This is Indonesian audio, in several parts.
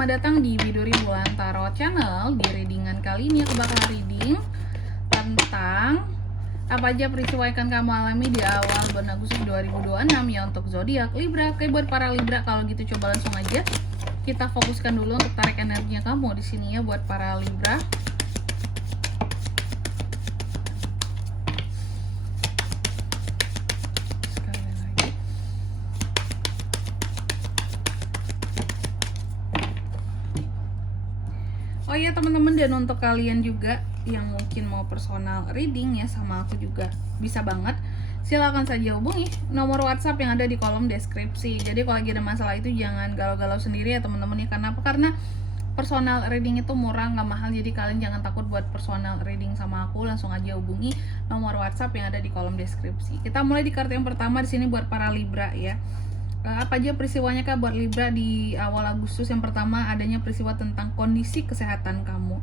selamat datang di Biduri Bulan Tarot Channel. Di readingan kali ini aku bakal reading tentang apa aja peristiwa yang akan kamu alami di awal bulan Agustus 2026 ya untuk zodiak Libra. Oke, buat para Libra kalau gitu coba langsung aja kita fokuskan dulu untuk tarik energinya kamu di sini ya buat para Libra. Oh iya teman-teman, dan untuk kalian juga yang mungkin mau personal reading ya sama aku juga bisa banget, silakan saja hubungi nomor WhatsApp yang ada di kolom deskripsi. Jadi kalau lagi ada masalah itu jangan galau-galau sendiri ya teman-teman ya. Karena apa? Karena personal reading itu murah, nggak mahal. Jadi kalian jangan takut buat personal reading sama aku, langsung aja hubungi nomor WhatsApp yang ada di kolom deskripsi. Kita mulai di kartu yang pertama di sini buat para Libra ya. Apa aja peristiwanya kak buat Libra di awal Agustus? Yang pertama adanya peristiwa tentang kondisi kesehatan kamu.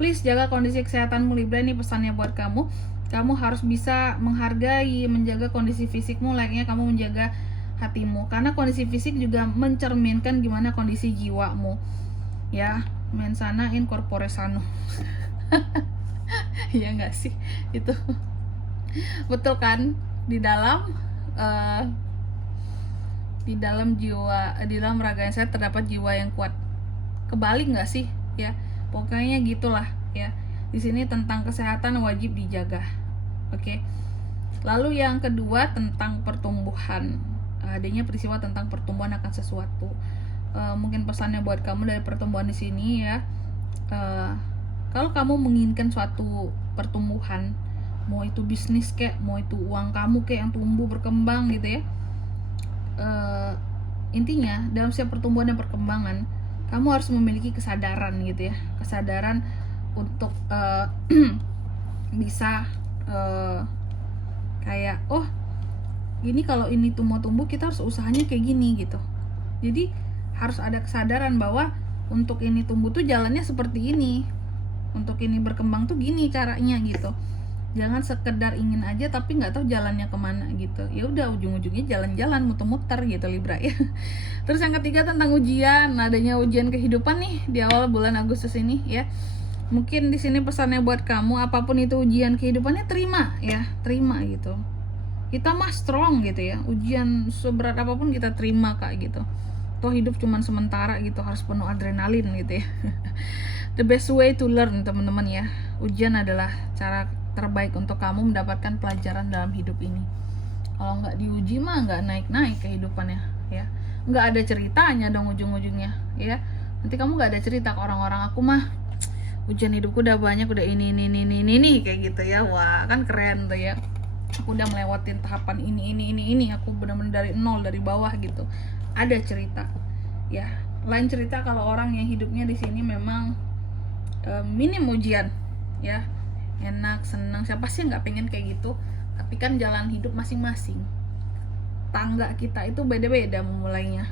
Please jaga kondisi kesehatanmu Libra, ini pesannya buat kamu. Kamu harus bisa menghargai, menjaga kondisi fisikmu layaknya kamu menjaga hatimu. Karena kondisi fisik juga mencerminkan gimana kondisi jiwamu. Ya, mensana in corpore sano. Ya nggak sih? Itu betul kan? Di dalam jiwa, di dalam raga yang saya terdapat jiwa yang kuat. Kebalik nggak sih ya? Pokoknya gitulah ya. Di sini tentang kesehatan wajib dijaga. Oke. Lalu yang kedua tentang pertumbuhan. Adanya peristiwa tentang pertumbuhan akan sesuatu. Mungkin pesannya buat kamu dari pertumbuhan di sini ya. Kalau kamu menginginkan suatu pertumbuhan, mau itu bisnis kek, mau itu uang kamu kek yang tumbuh berkembang gitu ya. Intinya dalam setiap pertumbuhan dan perkembangan kamu harus memiliki kesadaran gitu ya, kesadaran untuk bisa kayak oh ini kalau ini tuh mau tumbuh kita harus usahanya kayak gini gitu. Jadi harus ada kesadaran bahwa untuk ini tumbuh tuh jalannya seperti ini, untuk ini berkembang tuh gini caranya gitu. Jangan sekedar ingin aja tapi nggak tahu jalannya kemana gitu. Ya udah ujung-ujungnya jalan-jalan muter-muter gitu Libra ya. Terus yang ketiga tentang ujian, adanya ujian kehidupan nih di awal bulan Agustus ini ya. Mungkin di sini pesannya buat kamu, apapun itu ujian kehidupannya terima ya, terima gitu. Kita mah strong gitu ya. Ujian seberat apapun kita terima kak gitu. Toh hidup cuman sementara gitu, harus penuh adrenalin gitu ya. The best way to learn teman-teman ya. Ujian adalah cara terbaik untuk kamu mendapatkan pelajaran dalam hidup ini. Kalau nggak diuji mah nggak naik-naik kehidupannya ya. Nggak ada ceritanya dong ujung-ujungnya ya. Nanti kamu nggak ada cerita ke orang-orang, aku mah ujian hidupku udah banyak, udah ini kayak gitu ya. Wah kan keren tuh ya. Aku udah melewatin tahapan ini. Aku benar-benar dari nol, dari bawah gitu. Ada cerita ya. Lain cerita kalau orang yang hidupnya di sini memang minim ujian ya. Enak, senang, siapa sih nggak pengen kayak gitu? Tapi kan jalan hidup masing-masing, tangga kita itu beda-beda memulainya.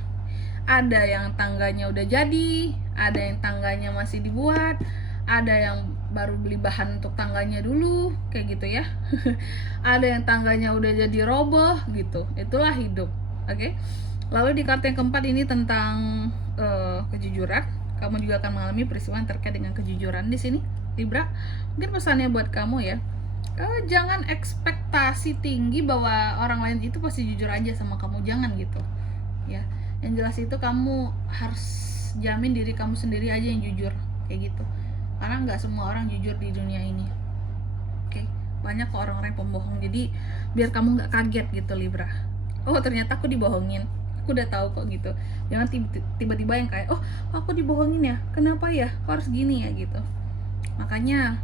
Ada yang tangganya udah jadi, ada yang tangganya masih dibuat, ada yang baru beli bahan untuk tangganya dulu kayak gitu ya. Ada yang tangganya udah jadi roboh gitu. Itulah hidup. Oke. Lalu di kartu yang keempat ini tentang kejujuran. Kamu juga akan mengalami peristiwa yang terkait dengan kejujuran di sini Libra. Mungkin pesannya buat kamu ya, jangan ekspektasi tinggi bahwa orang lain itu pasti jujur aja sama kamu, jangan gitu ya. Yang jelas itu kamu harus jamin diri kamu sendiri aja yang jujur kayak gitu, karena nggak semua orang jujur di dunia ini. Oke, banyak kok orang-orang pembohong. Jadi biar kamu nggak kaget gitu Libra, oh ternyata aku dibohongin, aku udah tahu kok gitu. Jangan tiba-tiba yang kayak oh aku dibohongin ya, kenapa ya, kok harus gini ya gitu. Makanya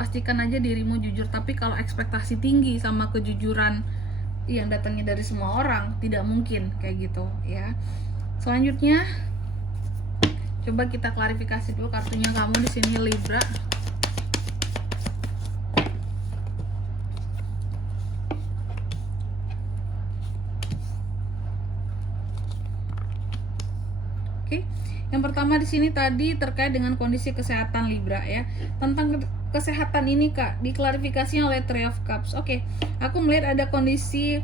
pastikan aja dirimu jujur. Tapi kalau ekspektasi tinggi sama kejujuran yang datangnya dari semua orang, tidak mungkin kayak gitu ya. Selanjutnya coba kita klarifikasi dulu kartunya kamu di sini Libra. Oke. Yang pertama di sini tadi terkait dengan kondisi kesehatan Libra ya. Tentang kesehatan ini kak diklarifikasi oleh Three of Cups. Oke, aku melihat ada kondisi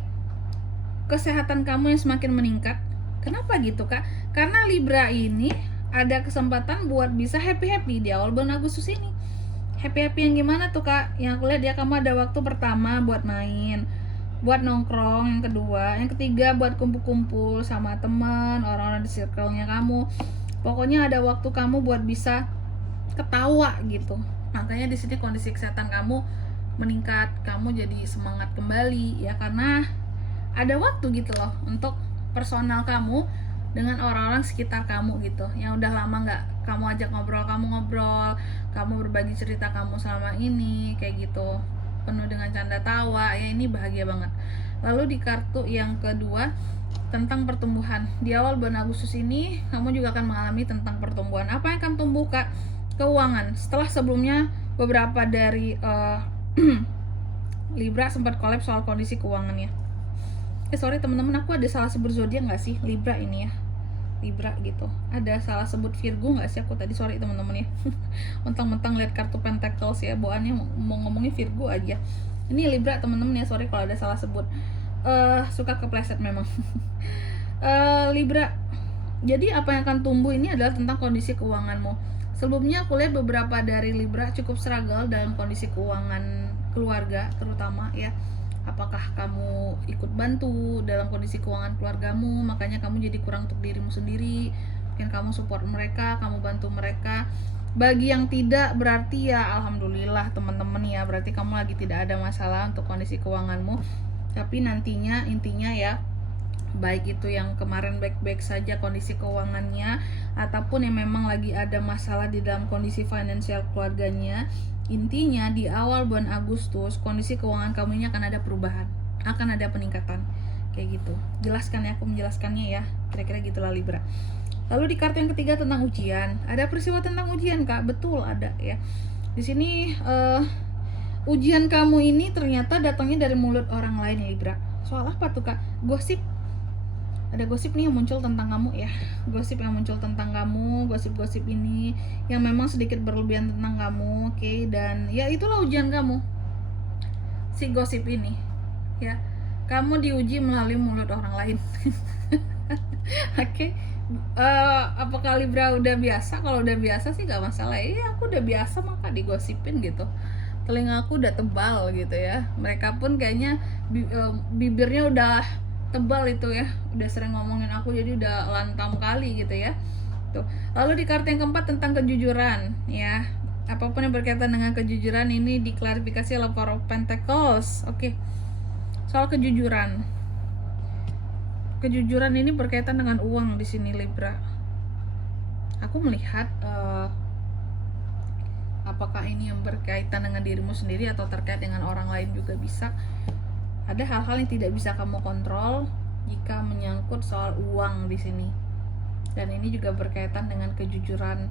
kesehatan kamu yang semakin meningkat. Kenapa gitu kak? Karena Libra ini ada kesempatan buat bisa happy di awal bulan Agustus ini. Happy yang gimana tuh Kak? Yang aku lihat ya, kamu ada waktu pertama buat main, buat nongkrong, yang kedua, yang ketiga buat kumpul-kumpul sama teman, orang-orang di circle-nya kamu. Pokoknya ada waktu kamu buat bisa ketawa gitu. Makanya di sini kondisi kesehatan kamu meningkat, kamu jadi semangat kembali ya, karena ada waktu gitu loh untuk personal kamu dengan orang-orang sekitar kamu gitu, yang udah lama nggak kamu ajak ngobrol, kamu berbagi cerita kamu selama ini kayak gitu, penuh dengan canda tawa ya, ini bahagia banget. Lalu di kartu yang kedua tentang pertumbuhan, di awal bulan Agustus ini kamu juga akan mengalami tentang pertumbuhan. Apa yang akan tumbuh Kak? Keuangan. Setelah sebelumnya beberapa dari Libra sempat collab soal kondisi keuangannya. Sorry teman-teman, aku ada salah sebut zodiak nggak sih? Libra ini ya, Libra gitu. Ada salah sebut Virgo nggak sih aku tadi? Sorry teman-teman ya. Mentang-mentang lihat kartu Pentacles ya, bawaannya mau ngomongin Virgo aja. Ini Libra teman-teman ya, sorry kalau ada salah sebut. Suka kepleset memang. Libra. Jadi apa yang akan tumbuh ini adalah tentang kondisi keuanganmu. Sebelumnya aku lihat beberapa dari Libra cukup struggle dalam kondisi keuangan keluarga terutama ya. Apakah kamu ikut bantu dalam kondisi keuangan keluargamu, makanya kamu jadi kurang untuk dirimu sendiri. Mungkin kamu support mereka, kamu bantu mereka. Bagi yang tidak, berarti ya alhamdulillah teman-teman ya, berarti kamu lagi tidak ada masalah untuk kondisi keuanganmu. Tapi nantinya intinya ya, baik itu yang kemarin baik-baik saja kondisi keuangannya, ataupun yang memang lagi ada masalah di dalam kondisi finansial keluarganya, intinya di awal bulan Agustus kondisi keuangan kamu ini akan ada perubahan, akan ada peningkatan kayak gitu. Jelaskan ya, aku menjelaskannya ya, kira-kira gitulah Libra. Lalu di kartu yang ketiga tentang ujian, ada peristiwa tentang ujian Kak, betul ada ya. Di sini ujian kamu ini ternyata datangnya dari mulut orang lain ya Libra. Soal apa tuh Kak? Gosip. Ada gosip nih yang muncul tentang kamu ya, gosip yang muncul tentang kamu, gosip-gosip ini yang memang sedikit berlebihan tentang kamu, oke? Dan ya itulah ujian kamu, si gosip ini ya, kamu diuji melalui mulut orang lain. Oke. Apakah Libra udah biasa? Kalau udah biasa sih gak masalah ya, aku udah biasa maka digosipin gitu, telinga aku udah tebal gitu ya, mereka pun kayaknya bibirnya udah tebal itu ya, udah sering ngomongin aku jadi udah lantam kali gitu ya tuh. Lalu di kartu yang keempat tentang kejujuran ya, apapun yang berkaitan dengan kejujuran ini diklarifikasi oleh Four of Pentacles. Oke. Soal kejujuran ini berkaitan dengan uang di sini Libra. Aku melihat apakah ini yang berkaitan dengan dirimu sendiri atau terkait dengan orang lain juga bisa. Ada hal-hal yang tidak bisa kamu kontrol jika menyangkut soal uang di sini. Dan ini juga berkaitan dengan kejujuran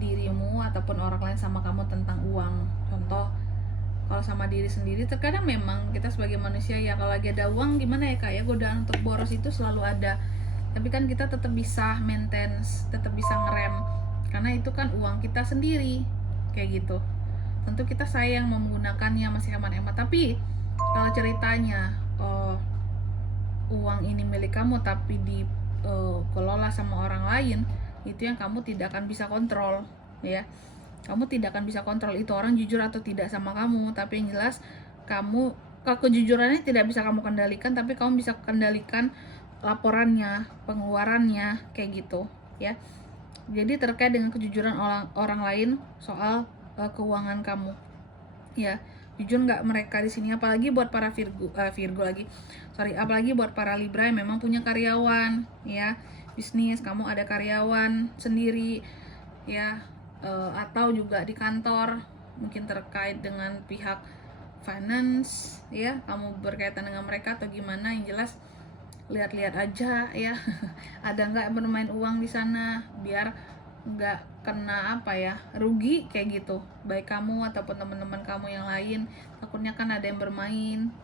dirimu ataupun orang lain sama kamu tentang uang. Contoh, kalau sama diri sendiri terkadang memang kita sebagai manusia ya, kalau lagi ada uang gimana ya Kak ya, godaan untuk boros itu selalu ada. Tapi kan kita tetap bisa maintain, tetap bisa ngerem, karena itu kan uang kita sendiri kayak gitu. Tentu kita sayang menggunakannya, masih hemat-hemat. Tapi kalau ceritanya uang ini milik kamu tapi dikelola sama orang lain, itu yang kamu tidak akan bisa kontrol ya. Kamu tidak akan bisa kontrol itu orang jujur atau tidak sama kamu. Tapi yang jelas kamu, kejujurannya tidak bisa kamu kendalikan, tapi kamu bisa kendalikan laporannya, pengeluarannya kayak gitu ya. Jadi terkait dengan kejujuran orang lain soal keuangan kamu ya, jujur nggak mereka di sini, apalagi buat para apalagi buat para Libra yang memang punya karyawan ya, bisnis, kamu ada karyawan sendiri ya, atau juga di kantor mungkin terkait dengan pihak finance ya, kamu berkaitan dengan mereka atau gimana, yang jelas lihat-lihat aja ya. Ada nggak bermain uang di sana biar nggak kena rugi kayak gitu, baik kamu ataupun teman-teman kamu yang lain. Takutnya kan ada yang bermain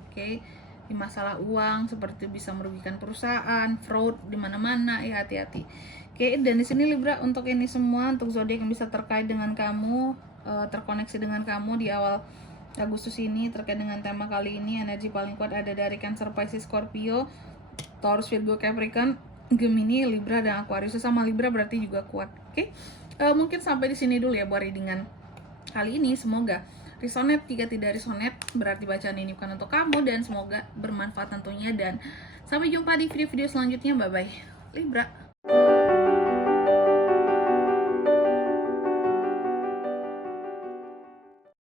di masalah uang, seperti bisa merugikan perusahaan, fraud di mana-mana ya, hati-hati. Dan di sini Libra, untuk ini semua, untuk zodiak yang bisa terkait dengan kamu, terkoneksi dengan kamu di awal Agustus ini terkait dengan tema kali ini, energi paling kuat ada dari Cancer, Pisces, Scorpio, Taurus, Virgo, Capricorn, Gemini, Libra, dan Aquarius. Sama Libra berarti juga kuat Oke, mungkin sampai di sini dulu ya buat readingan kali ini. Semoga resonate. Jika tidak resonate, berarti bacaan ini bukan untuk kamu, dan semoga bermanfaat tentunya. Dan sampai jumpa di video-video selanjutnya. Bye bye Libra.